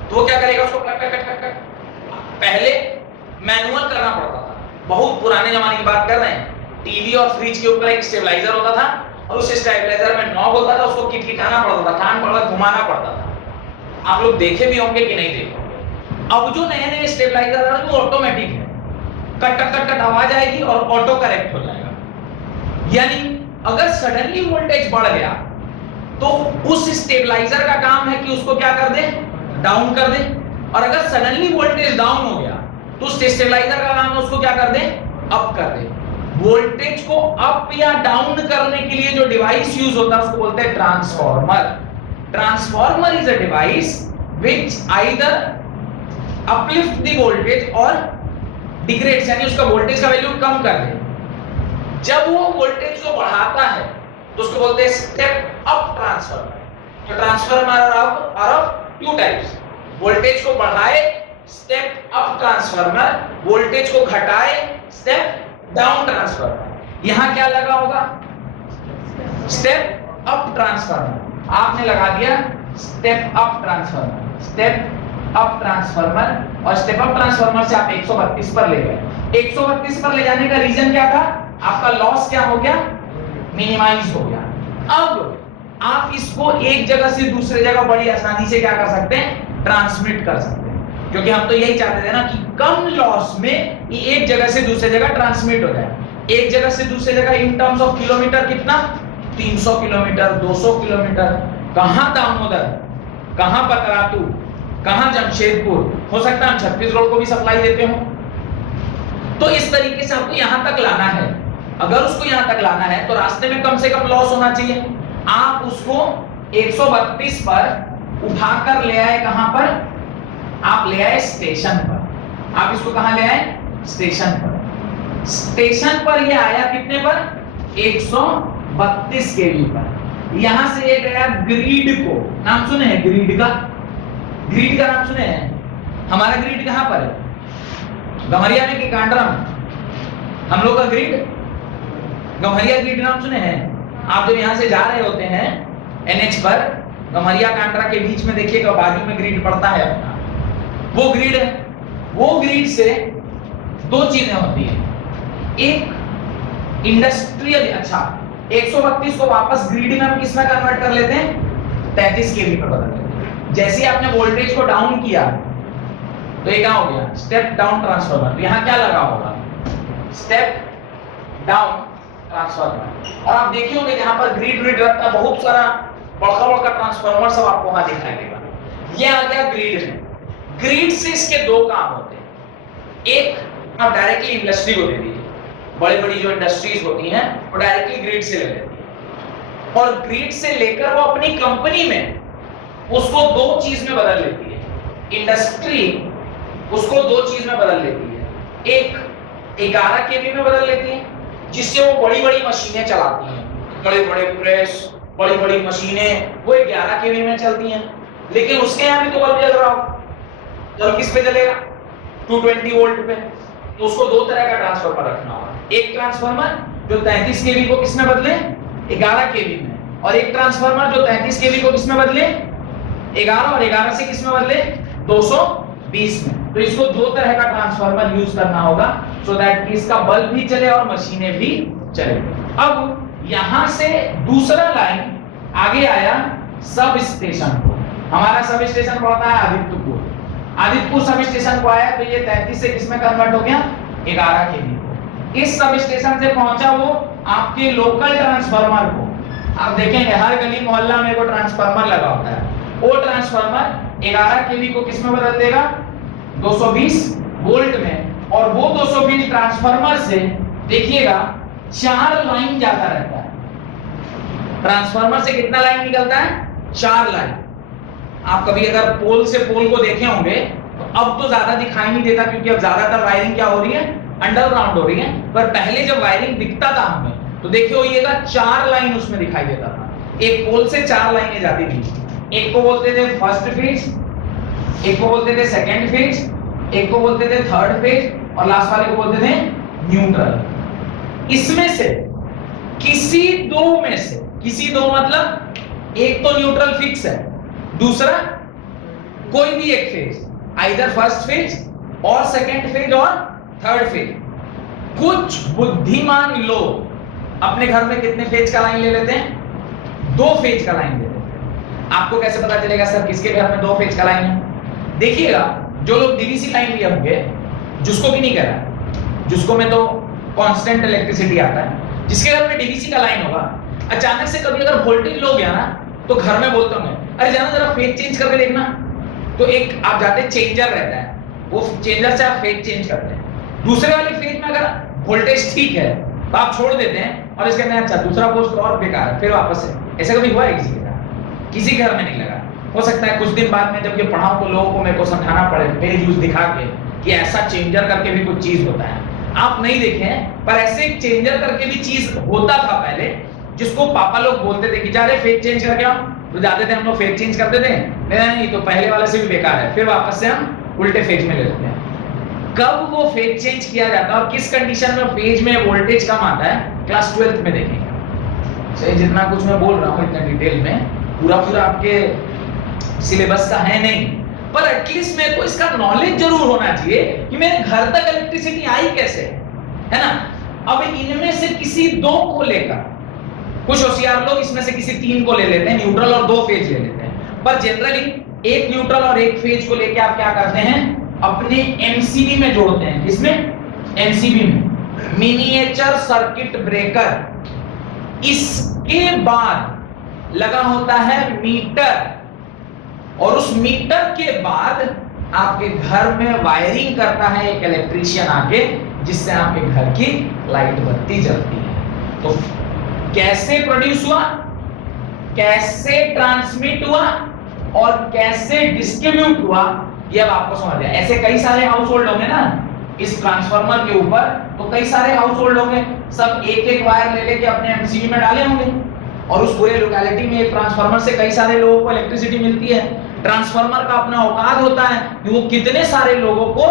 तो वो क्या करेगा? उसको कट कट कट कट। पहले मैनुअल करना पड़ता था, बहुत पुराने जमाने की बात कर रहे हैं। टीवी और फ्रिज के ऊपर एक स्टेबलाइजर होता था और उस स्टेबलाइजर में नॉब होता था, उसको खिटखिटाना पड़ता था, कान पकड़ घुमाना पड़ता था। आप लोग देखे भी होंगे कि नहीं देखे होंगे। अब जो नए नए स्टेबलाइजर है वो ऑटोमेटिक है, कट कट कट कट आवाज आएगी और ऑटो करेक्ट हो जाएगा। यानी अगर सडनली वोल्टेज बढ़ गया तो उस स्टेबलाइजर का काम है कि उसको क्या कर दे? डाउन कर दे। और अगर सडनली वोल्टेज डाउन हो गया तो उस स्टेबलाइजर का काम है उसको क्या कर दे? अप कर दे। वोल्टेज को अप या डाउन करने के लिए जो डिवाइस यूज होता है उसको बोलते हैं transformer. Transformer is a device which either uplift the voltage और डिग्रेड्स, यानी उसका वोल्टेज का वैल्यू कम कर दे। जब वो वोल्टेज को बढ़ाता है तो उसको बोलते हैं स्टेप अप ट्रांसफार्मर। तो transformer are of two types. Voltage को बढ़ाए स्टेप अप ट्रांसफार्मर, वोल्टेज को घटाए स्टेप डाउन ट्रांसफार्मर। यहां क्या लगा होगा? स्टेप अप ट्रांसफार्मर, आपने लगा दिया step up transformer, step up transformer, और स्टेप अप ट्रांसफार्मर से आप 132 पर ले गए। 132 पर ले जाने का रीजन क्या था? आपका लॉस क्या हो गया? मिनिमाइज हो गया। अब आप इसको एक जगह से दूसरे जगह बड़ी आसानी से क्या कर सकते हैं? ट्रांसमिट कर सकते हैं, क्योंकि हम तो यही चाहते थे ना कि कम लॉस में ये एक जगह से दूसरे जगह ट्रांसमिट हो जाए। एक जगह से दूसरे जगह इन टर्म्स ऑफ किलोमीटर कितना? 300 किलोमीटर, 200 किलोमीटर। कहां दामोदर, कहां पतरातू, कहां जमशेदपुर, हो सकता है हम छत्तीसगढ़ को भी सप्लाई देते हो। तो इस तरीके से आपको यहां तक लाना है। अगर उसको यहां तक लाना है तो रास्ते में कम से कम लॉस होना चाहिए। आप उसको 132 पर उठाकर ले आए, कहां पर? आप ले आए स्टेशन पर। आप इसको कहां ले आए? स्टेशन पर। स्टेशन पर ये आया कितने पर? 132 केवी पर। यहां से ये गया ग्रिड को, नाम सुने हैं ग्रिड का? ग्रिड का नाम सुने हैं? हमारा ग्रिड कहां पर है? गम्हरिया में कि कांडरा में? हम लोग का ग्रिड गम्हरिया ग्रिड नाम सुने हैं? आप जब यहां से जा रहे होते हैं एनएच पर, गम्हरिया कांडरा के बीच में देखिएगा बाजू में ग्रिड पड़ता है अपना, वो ग्रिड है। वो ग्रिड से दो चीजें होती हैं, एक इंडस्ट्रियल, अच्छा 132 को वापस ग्रिड में हम किस में कन्वर्ट कर लेते हैं? 33 केवी पर बदल लेते हैं। जैसे आपने वोल्टेज को डाउन किया तो ये क्या हो गया? Step down transformer. तो यहां क्या लगा होगा? Step down transformer. और आप देखिए होंगे जहां पर ग्रिड रहता है, बहुत सारा बड़ा ट्रांसफार्मर सब आपको वहां दिखाई देगा। ये आ गया ग्रिड में। ग्रिड से इसके दो काम होते हैं। एक, आप डायरेक्टली इंडस्ट्री को दे दीजिए, बड़ी बड़ी जो इंडस्ट्रीज होती हैं वो डायरेक्टली ग्रिड से ले लेती है, और ग्रिड से लेकर वो अपनी कंपनी में उसको दो चीज में बदल लेती है। इंडस्ट्री उसको दो चीज में बदल लेती है। एक 11 केवी में बदल लेती है, जिससे वो बड़ी बड़ी मशीनें चलाती हैं, बड़े बड़े प्रेस, बड़ी बड़ी मशीनें, वो 11 केवी में चलती हैं। लेकिन उसके यहाँ भी तो बल्ब जल रहा हो, बल्ब किस पे जलेगा? 220 वोल्ट पे। तो उसको दो तरह का ट्रांसफार्मर रखना होगा। एक ट्रांसफार्मर जो 33 केवी को किस में बदले? 11 केवी में, और एक ट्रांसफार्मर जो 33 केवी को किस में बदले? 11, और 11 से किस में बदले? 220 में। तो इसको दो तरह का ट्रांसफार्मर यूज करना होगा, सो दैट इसका बल्ब भी चले और मशीनें भी चले। अब यहां से दूसरा लाइन आगे आया सब स्टेशन को। हमारा सब स्टेशन पड़ता है आदित्यपुर। आदित्यपुर सब स्टेशन को आया तो ये 33 से किस में कन्वर्ट हो गया? 11 केवी को। इस सब स्टेशन से पहुंचा वो आपके लोकल ट्रांसफार्मर को। आप देखेंगे हर गली मोहल्ला में वो ट्रांसफार्मर लगा होता है। वो ट्रांसफार्मर 11 केवी को किस में बदल देगा? 220 वोल्ट में। और वो 220 ट्रांसफार्मर से देखिएगा 4 लाइन जाता रहता है। ट्रांसफार्मर से कितना लाइन निकलता है? 4 लाइन। आप कभी अगर पोल से पोल को देखे होंगे तो अब तो ज्यादा दिखाई नहीं देता, क्योंकि अब ज्यादातर वायरिंग क्या हो रही है? अंडरग्राउंड हो रही है। पर पहले जब वायरिंग दिखता था हमें तो देखिए होइएगा 4 लाइन उसमें दिखाई देता था। एक पोल से 4 लाइनें जाती थी। एक को बोलते थे फर्स्ट फेज, एक को बोलते थे सेकंड फेज, एक को बोलते थे थर्ड फेज, और लास्ट वाले को बोलते थे न्यूट्रल। इसमें से किसी दो में से, किसी दो मतलब एक तो न्यूट्रल फिक्स है, दूसरा कोई भी एक फेज, आइदर फर्स्ट फेज और सेकंड फेज और थर्ड फेज। कुछ बुद्धिमान लोग अपने घर में कितने फेज का लाइन ले लेते हैं? 2 फेज का लाइन ले लेते हैं। आपको कैसे पता चलेगा सर किसके घर में 2 फेज का लाइन है? देखिएगा जो लोग डीवीसी लाइन लिए होंगे, जिसको भी नहीं कह रहा, जिसको में तो कांस्टेंट इलेक्ट्रिसिटी आता है, जिसके घर में डीवीसी का लाइन होगा, अचानक से कभी अगर वोल्टेज लो गया ना तो घर में बोलते होंगे अरे जाना जरा फेज चेंज करके देखना। तो एक आप जाते चेंजर रहता है, वो चेंजर से आप फेज चेंज करते हैं। दूसरे वाले फेज में अगर वोल्टेज ठीक है तो आप छोड़ देते हैं और इसके अंदर अच्छा दूसरा पोस्ट और बेकार है, फिर वापस से। ऐसा कभी हुआ है किसी के साथ? किसी घर में नहीं लगा। हो सकता है कुछ दिन बाद में जब ये पढ़ाऊं तो लोगों को मेरे को समझाना पड़े पेज यूज दिखा के कि ऐसा चेंजर करके भी कुछ चीज होता है। आप नहीं देखे हैं, पर ऐसे एक चेंजर करके भी चीज होता था पहले, जिसको पापा लोग बोलते थे कि जा रहे फेज चेंज करके आओ। तो जाते थे हम लोग फेज चेंज करते थे, नहीं तो पहले वाले से भी बेकार है, फिर वापस से हम उल्टे फेज में ले लेते हैं। कब वो फेज चेंज किया जाता है और किस कंडीशन में फेज में वोल्टेज कम आता है? क्लास 12th में देखेंगे। सही, जितना कुछ मैं बोल रहा हूँ इतना डिटेल में पूरा आपके सिलेबस का है नहीं, पर एटलीस्ट मेरे को इसका नॉलेज जरूर होना चाहिए कि मेरे घर तक इलेक्ट्रिसिटी आई कैसे, है ना। अब इनमें से किसी दो को लेकर, कुछ होशियार लोग इसमें से किसी तीन को ले लेते हैं, न्यूट्रल और दो फेज ले लेते हैं, पर जनरली एक न्यूट्रल और एक फेज को लेके आप क्या करते हैं, अपने एमसीबी में जोड़ते हैं। किसमें? एमसीबी में, मिनिएचर सर्किट ब्रेकर। इसके बाद लगा होता है मीटर, और उस मीटर के बाद आपके घर में वायरिंग करता है एक इलेक्ट्रीशियन आके, जिससे आपके घर की लाइट बत्ती जलती है। तो कैसे प्रोड्यूस हुआ, कैसे ट्रांसमिट हुआ और कैसे डिस्ट्रीब्यूट हुआ, ये अब आपको समझ आया। ऐसे कई सारे हाउस होल्ड होंगे ना इस ट्रांसफार्मर के ऊपर, तो कई सारे हाउस होल्ड होंगे, सब एक एक वायर ले लेके अपने एमसीबी में डाले होंगे, और उस पूरे लोकेलिटी में एक ट्रांसफार्मर से कई सारे लोगों को इलेक्ट्रिसिटी मिलती है। ट्रांसफार्मर का अपना औकात होता है कि वो कितने सारे लोगों को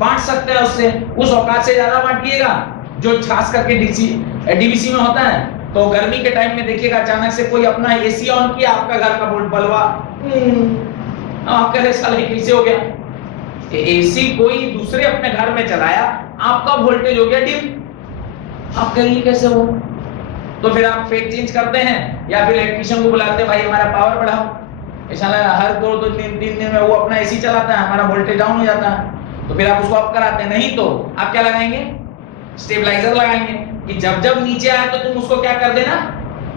बांट सकते हैं, उससे उस औकात से ज्यादा बांटिएगा, जो खास करके डीवीसी में होता है। तो गर्मी के टाइम में देखिएगा अचानक से कोई अपना एसी ऑन किया, आपका घर का वोल्ट बलवा, आप कह रहे साले कैसे हो गया, एसी कोई दूसरे अपने घर में चलाया, आपका वोल्टेज हो गया डिम, आप कहिए कैसे हो। तो फिर आप फेज चेंज करते हैं या फिर इलेक्ट्रीशियन को बुलाते हैं, भाई हमारा पावर बढ़ाओ। ऐसा हर दो तीन दिन में वो अपना एसी चलाता है, हमारा वोल्टेज डाउन हो जाता है, तो फिर आप उसको अप कराते हैं। नहीं तो आप क्या लगाएंगे, स्टेबलाइजर लगाएंगे, कि जब जब नीचे आए तो तुम उसको क्या कर देना,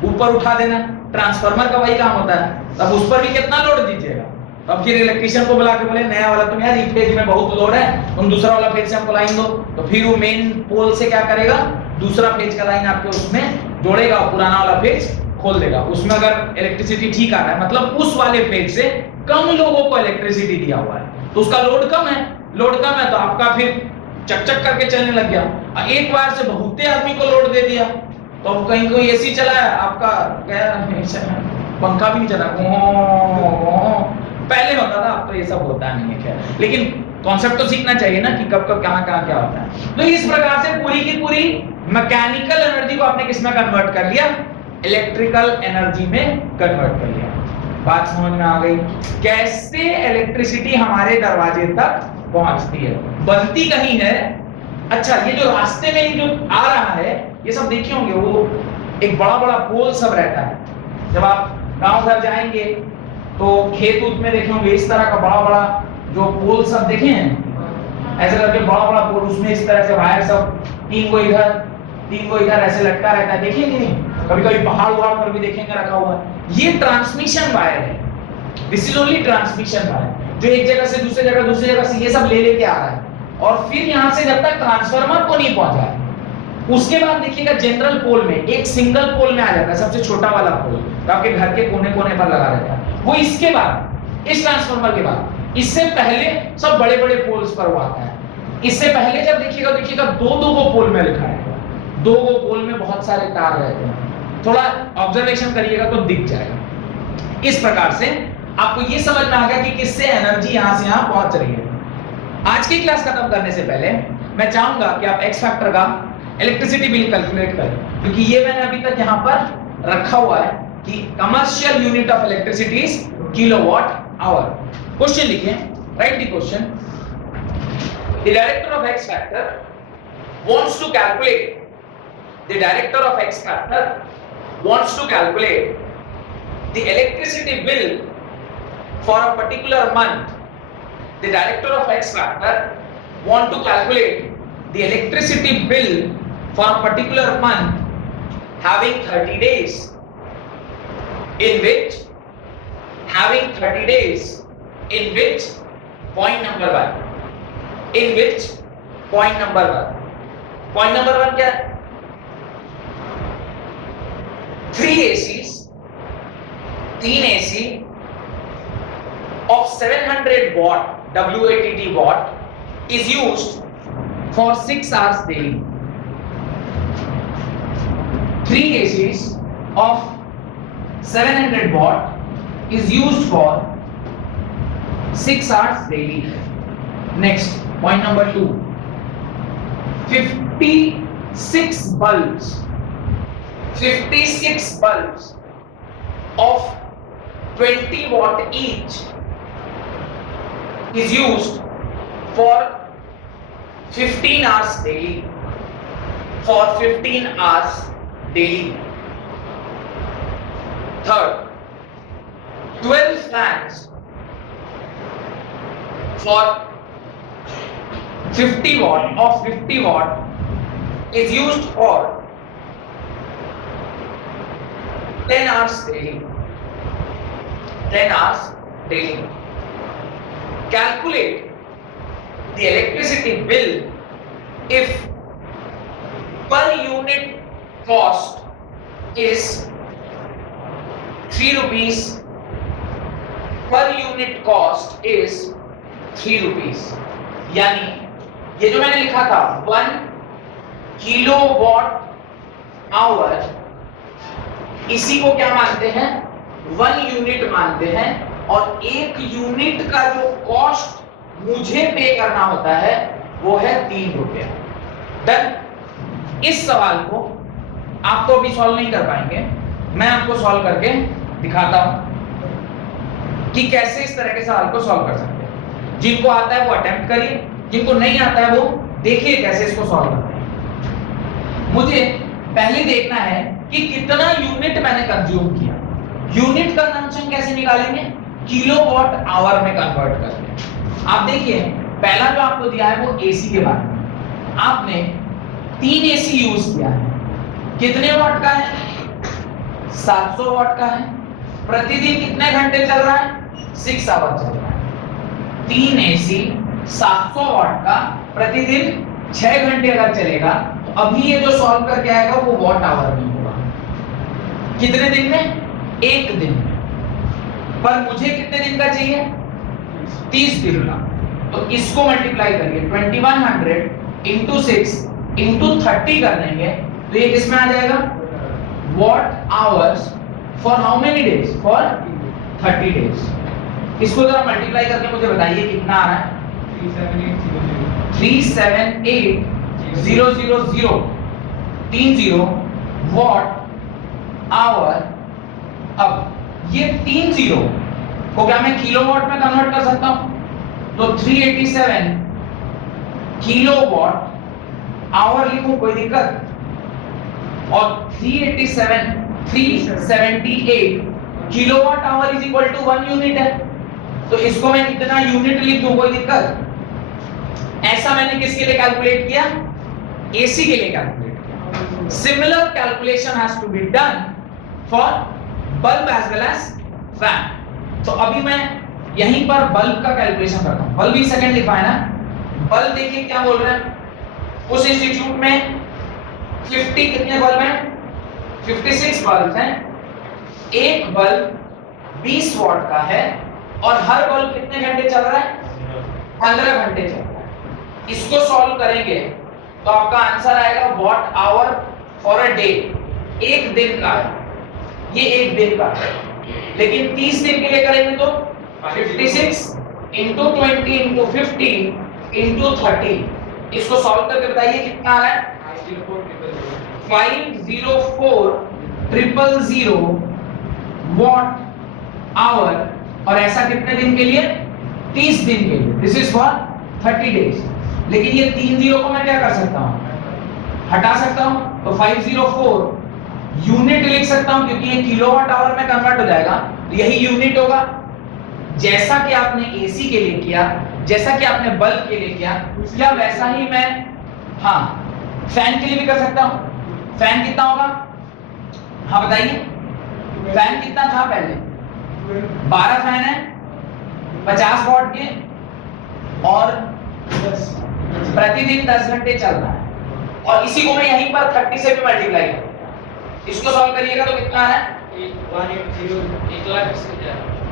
ऊपर उठा देना। ट्रांसफार्मर का वही काम होता है। तब उस पर भी कितना लोड दीजिएगा, तब फिर इलेक्ट्रीशियन को बुला के बोले नया वाला तुम यार इस फेज में बहुत लोड है, तुम दूसरा वाला फेज से हमको लाइन दो, तो फिर वो मेन पोल से क्या करेगा, दूसरा फेज का लाइन आपके उसमें जोड़ेगा, पुराना वाला फेज खोल देगा। उसमें अगर इलेक्ट्रिसिटी ठीक आ रहा है, मतलब उस वाले फेज से कम लोगों को इलेक्ट्रिसिटी दिया हुआ है, तो उसका लोड कम है, लोड कम है तो आपका फिर चक चक करके चलने लग गया। एक बार से बहुते आदमी को लोड दे दिया, तो कहीं कोई एसी चलाया, आपका पंखा भी नहीं चला, पहले होता था, अब तो ये सब होता नहीं है। खैर, लेकिन कॉन्सेप्ट तो सीखना चाहिए ना कि कब कब कहां कहां क्या होता है। तो इस प्रकार से पूरी की पूरी मैकेनिकल एनर्जी को आपने किसमें कन्वर्ट कर लिया, इलेक्ट्रिकल एनर्जी में कन्वर्ट कर लिया। बात समझ में आ गई, कैसे इलेक्ट्रिसिटी हमारे दरवाजे तक पहुंचती है, बनती कहीं है। अच्छा, ये जो रास्ते में जो आ रहा है, ये सब देखे होंगे, वो एक बड़ा बड़ा पोल सब रहता है। जब आप गांव घर जाएंगे तो खेत उत में देखे होंगे इस तरह का बड़ा बड़ा जो पोल सब देखे हैं, ऐसे करके बड़ा बड़ा पोल, उसमें इस तरह से वायर सब तीन को इधर ऐसे लटका रहता है, देखिए कि नहीं, कभी कभी पहाड़ उहाड़ पर भी देखेंगे रखा हुआ है। ये ट्रांसमिशन वायर है, this is only transmission wire, जो एक जगह से दूसरी जगह से ये सब ले लेके आ रहा है, और फिर यहां से जब तक ट्रांसफार्मर को नहीं पहुंचा, उसके बाद देखिएगा जनरल पोल में एक सिंगल पोल में आ जाता है, सबसे छोटा वाला पोल, तो आपके घर के कोने कोने पर लगा रहता है। वो इसके बाद, इस ट्रांसफार्मर के बाद, इससे पहले सब बड़े बड़े पोल्स पर वो आता है। इससे पहले जब देखिएगा दो को पोल में लिखा है, दो पोल में बहुत सारे तार रहते हैं, थोड़ा ऑब्जर्वेशन करिएगा तो दिख जाएगा। इस प्रकार से आपको ये समझ में आ गया कि किससे एनर्जी यहां से यहां पहुंच रही है। आज की क्लास खत्म करने से पहले मैं चाहूंगा कि आप एक्स फैक्टर का इलेक्ट्रिसिटी बिल कैलकुलेट करें, क्योंकि ये मैंने अभी तक यहां पर रखा हुआ है कि commercial unit of electricity is kilowatt hour. Question लिखिए, write the question. The director of X factor wants to calculate, the director of X factor wants to calculate the electricity bill for a particular month. The director of X factor want to calculate the electricity bill for a particular month having 30 days, in which point number 1 क्या है, 3 ACs of 700 watt WATT watt is used for 6 hours daily. 3 ACs of 700 watt is used for 6 hours daily. Next, point number 2. 56 bulbs 56 bulbs of 20 watt each is used for 15 hours daily. For 15 hours daily. Third, 12 fans for 50 watt is used for 10 hours daily. 10 hours daily. Calculate the electricity bill if per unit cost is 3 rupees. Per unit cost is 3 rupees. यानी ये जो मैंने लिखा था 1 किलोवाट आवर, इसी को क्या मानते हैं? 1 यूनिट मानते हैं, और 1 यूनिट का जो कॉस्ट मुझे पे करना होता है वो है 3 रुपया। डन। इस सवाल को आप तो अभी सॉल्व नहीं कर पाएंगे, मैं आपको सॉल्व करके दिखाता हूं कि कैसे इस तरह के सवाल को सॉल्व कर सकते हैं। जिनको आता है वो अटेम्प्ट करिए, जिनको नहीं आता है वो देखिए कैसे इसको सॉल्व करते हैं। मुझे पहले देखना है कि कितना यूनिट मैंने कंज्यूम किया। यूनिट का कंजम्पशन कैसे निकालेंगे? किलोवाट आवर में कन्वर्ट करके। आप देखिए पहला जो आपको दिया है वो एसी के बारे में। आपने 3 एसी यूज किया है, कितने वाट का है? 700 वाट का है। प्रतिदिन कितने घंटे चल रहा है? 6 आवर चल रहा है। 3 एसी 700 वाट का प्रतिदिन 6 घंटे अगर चलेगा तो अभी ये जो सॉल्व करके आएगा वो वॉट आवर में होगा। कितने दिन में? 1 दिन में। पर मुझे कितने दिन का चाहिए? 30 दिन का। तो इसको मल्टीप्लाई करिए, 2100 इंटू 6 इंटू 30 कर देंगे तो ये किसमें आ जाएगा? What hours for how many days? For 30 days. इसको जरा मल्टीप्लाई करके मुझे बताइए कितना आ रहा है? 378,000 30 वॉट आवर। अब ये 30 को क्या मैं किलोवाट में कन्वर्ट कर सकता हूं? तो 387 किलोवाट आवर लिखूं, कोई दिक्कत? और 378 kilowatt hour is equal to 1 unit है, तो इसको मैं कितना यूनिट लिख दूं, कोई दिक्कत? ऐसा मैंने किसके लिए कैलकुलेट किया? एसी के लिए कैलकुलेट किया। Similar calculation has to be done for bulb as well as fan. तो अभी मैं यहीं पर बल्ब का कैलकुलेशन करता हूं। बल्ब ही सेकंड लिखा है ना। बल्ब देखिए क्या बोल रहे हैं, उस इंस्टीट्यूट में 50 कितने बल्ब हैं? 56 बल्ब हैं। एक बल्ब 20 वॉट का है और हर बल्ब कितने घंटे चल रहा है? 15 घंटे चल रहा है। इसको सॉल्व करेंगे तो आपका आंसर आएगा watt hour for a day. 1 दिन का है ये, 1 दिन का है। लेकिन 30 दिन के लिए करेंगे तो 56 इंटू 20 इंटू 50 इंटू 30। इसको सॉल्व करके बताइए कितना आ रहा है? 504,000 वॉट आवर। और ऐसा कितने दिन के लिए? 30 दिन के लिए। This is for 30 days. लेकिन ये 3 जीरो को मैं क्या कर सकता हूं? हटा सकता हूं। तो 504 यूनिट लिख सकता हूं क्योंकि ये किलोवाट आवर में कन्वर्ट हो जाएगा, तो यही यूनिट होगा। जैसा कि आपने एसी के लिए किया, जैसा कि आपने बल्ब के लिए किया, क्या वैसा ही मैं फैन के लिए भी कर सकता हूं। फैन कितना होगा? हाँ बताइए, फैन कितना था पहले? 12 फैन है 50 वॉट के और प्रतिदिन 10 घंटे चल रहा है। और इसी को मैं यहीं पर 30 से भी मल्टीप्लाई करूंगा। इसको सॉल्व करिएगा तो कितना है?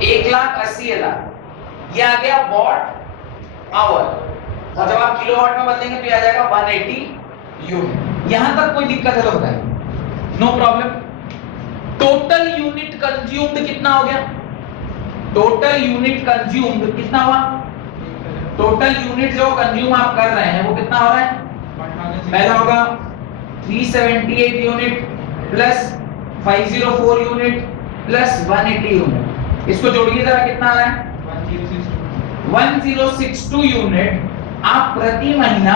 1,80,000। ये आ गया वॉट आवर। और जब आप किलोवाट में बदलेंगे तो ये आ जाएगा 180 यूनिट। यहां तक कोई दिक्कत है तो बताइए, no problem. Total unit consumed कितना हो गया? टोटल यूनिट कंज्यूम्ड कितना हुआ? टोटल यूनिट जो कंज्यूम आप कर रहे हैं वो कितना हो रहा है? पहला होगा 378 unit plus 504 unit plus 180 unit, इसको जोड़िए जरा कितना आ रहा है 1062 यूनिट आप प्रति महीना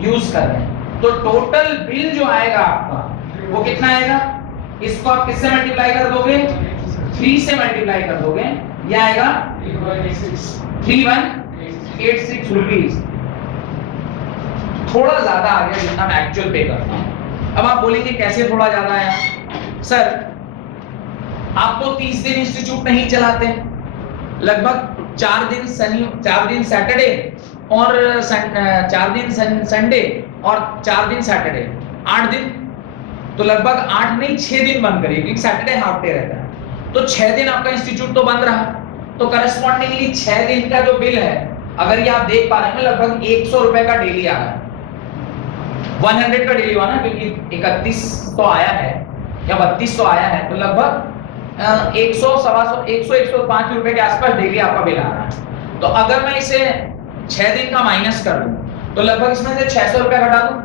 यूज कर रहे हैं। तो टोटल बिल जो आएगा आपका वो कितना आएगा, इसको आप किससे मल्टीप्लाई कर दोगे, 3 से मल्टीप्लाई कर दोगे, ये आएगा 3186 रुपीज। थोड़ा ज्यादा आ गया जितना मैं एक्चुअल पे करता हूं। अब आप बोलेंगे कैसे थोड़ा ज्यादा आया, सर आप तो 30 दिन इंस्टीट्यूट नहीं चलाते, लगभग 4 दिन सैटरडे और 4 दिन संडे और 4 दिन सैटरडे, 8 दिन, तो लगभग 8 नहीं 6 दिन बंद करिए क्योंकि सैटरडे हाफ डे रहता है, तो 6 दिन आपका इंस्टीट्यूट तो बंद रहा। तो करस्पॉन्डिंगली 6 दिन का जो बिल है, अगर ये आप देख पा रहे हैं लगभग 100 रुपए का डेली आ रहा है, 100 का डेली हुआ ना क्योंकि 3100 आया है या 3200 आया है, तो लगभग 100 105 रुपए के आसपास डेली आपका बिल आ रहा है। तो अगर मैं इसे 6 दिन का माइनस कर दूं तो लगभग इसमें से 600 रुपए घटा दूं,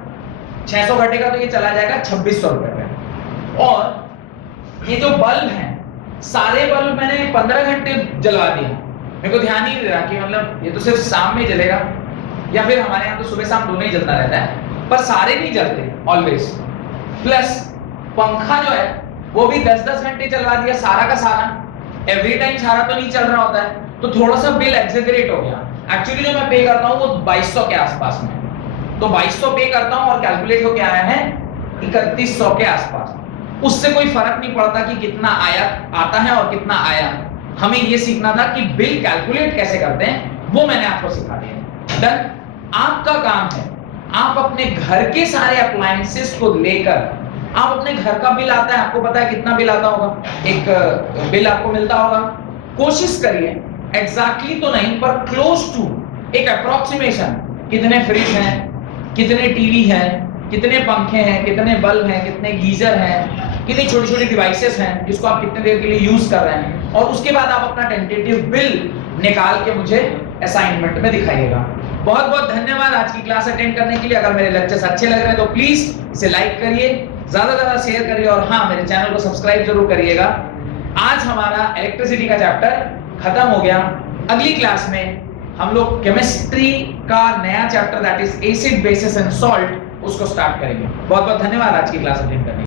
600 घटेगा तो ये चला जाएगा 2600 रुपए पे। और ये जो बल्ब है, सारे बल्ब मैंने 15 घंटे जला दिया, मेरे को ध्यान ही नहीं रहा कि मतलब ये तो सिर्फ शाम में जलेगा, या फिर हमारे यहाँ तो सुबह शाम दोनों ही जलता रहता है, पर सारे नहीं जलते ऑलवेज। प्लस पंखा जो है वो भी 10-10 घंटे चला दिया सारा का सारा, एवरी टाइम सारा तो नहीं चल रहा होता है, तो थोड़ा सा बिल एक्सेजरेट हो गया। एक्चुअली जो मैं पे करता हूँ वो 2200 के आसपास में, तो 2200 पे करता हूँ और कैलकुलेट होके आया है 3100 के आसपास। उससे कोई फर्क नहीं पड़ता कि कितना आया आता है और कितना आया, हमें ये सीखना था कि बिल कैलकुलेट कैसे करते हैं, वो मैंने आपको सिखा दिया। डन। आपका काम है आप अपने घर के सारे अप्लायंसेस को लेकर, आप अपने घर का बिल आता है, आपको पता है कितना बिल आता होगा, एक बिल आपको मिलता होगा, कोशिश करिए एग्जैक्टली तो नहीं पर क्लोज टू एक अप्रोक्सीमेशन, कितने फ्रिज हैं, कितने टीवी हैं, कितने पंखे हैं, कितने बल्ब हैं, कितने गीजर हैं, कितनी छोटी छोटी डिवाइसेस हैं जिसको आप कितने देर के लिए यूज कर रहे हैं, और उसके बाद आप अपना टेंटेटिव बिल निकाल के मुझे असाइनमेंट में दिखाइएगा। बहुत बहुत धन्यवाद आज की क्लास अटेंड करने के लिए। अगर मेरे लेक्चर्स अच्छे लग रहे हैं तो प्लीज इसे लाइक करिए, ज्यादा ज्यादा शेयर करिए, और हाँ मेरे चैनल को सब्सक्राइब जरूर करिएगा। आज हमारा इलेक्ट्रिसिटी का चैप्टर खत्म हो गया। अगली क्लास में हम लोग केमिस्ट्री का नया chapter that is acid basis and salt उसको स्टार्ट करेंगे। बहुत बहुत धन्यवाद आज की क्लास अटेंड करने के लिए।